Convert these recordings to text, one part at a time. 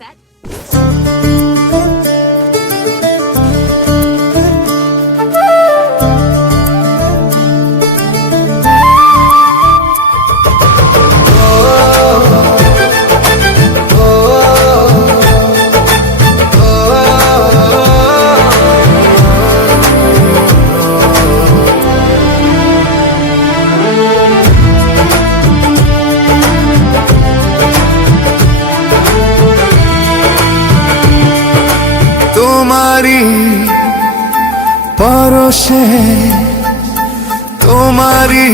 Set. তোমারি পরশে তোমারি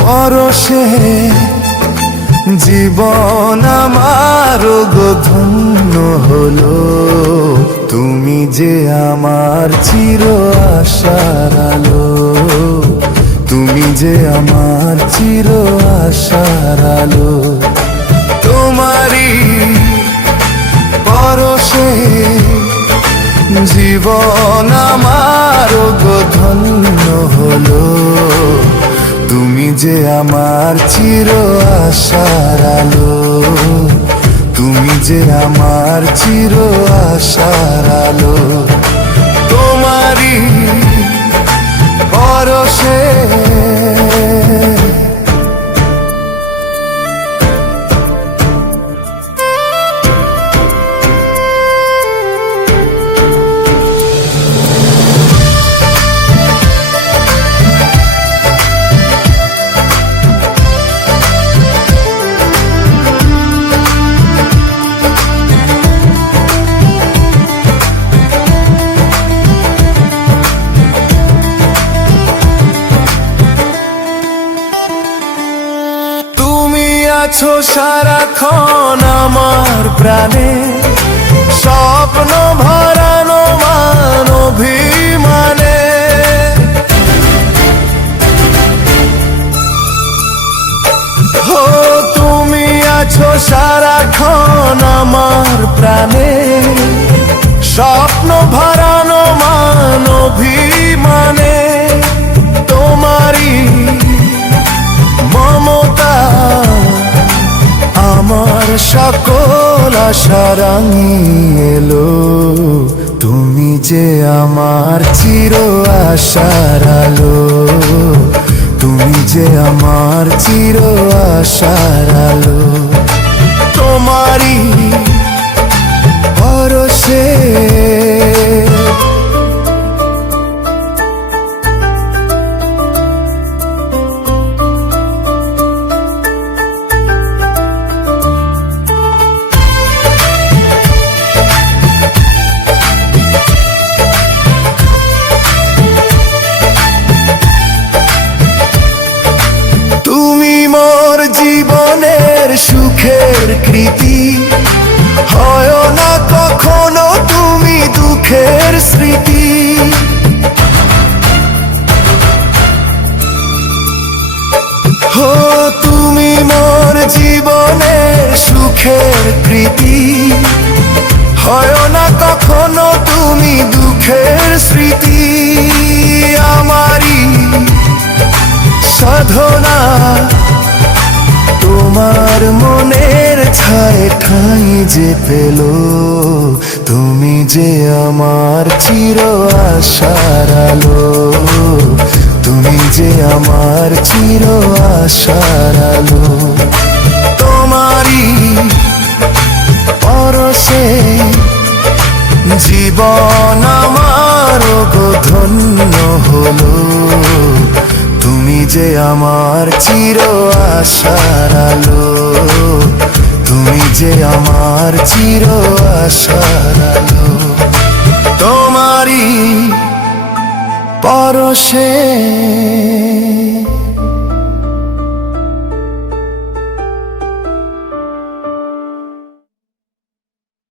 পরশে জীবন আমার গো ধন্য হলো। তুমি যে আমার চির আশার আলো, তুমি যে আমার চির আশার আলো। তোমারি পরশে জীবন আমার গো ধন্য হলো। তুমি যে আমার চির আশার আলো, তুমি যে আমার চির আশার আলো। তোমারি পরশে আছো সারাক্ষণ আমার প্রাণে, স্বপ্ন ভরানো মান অভিমানে। হো তুমি আছো সারাক্ষণ আমার প্রাণে, স্বপ্ন ভরানো মান অভিমানে। তোমারি মমতা আমার সকল আশা রাঙিয়ে এলো। তুমি যে আমার চির আশার আলো, তুমি যে আমার চির আশার আলো। তোমারি পরশে জীবনের সুখের কৃতি, হয় না কখনো তুমি দুঃখের স্মৃতি। হো তুমি মোর জীবনের সুখের কৃতি, হয় না কখনো তুমি দুঃখের স্মৃতি। আমারি সাধনা তোমার মনের ছায় ঠাঁই যে পেল। তুমি যে আমার চির আশার আলো, তুমি যে আমার চির আশার আলো। তোমারি পরশে জীবন আমার গো ধন্য হলো। তুমি যে আমার চির আশার আলো, তুমি যে আমার চির আশার আলো। তোমারি পরশে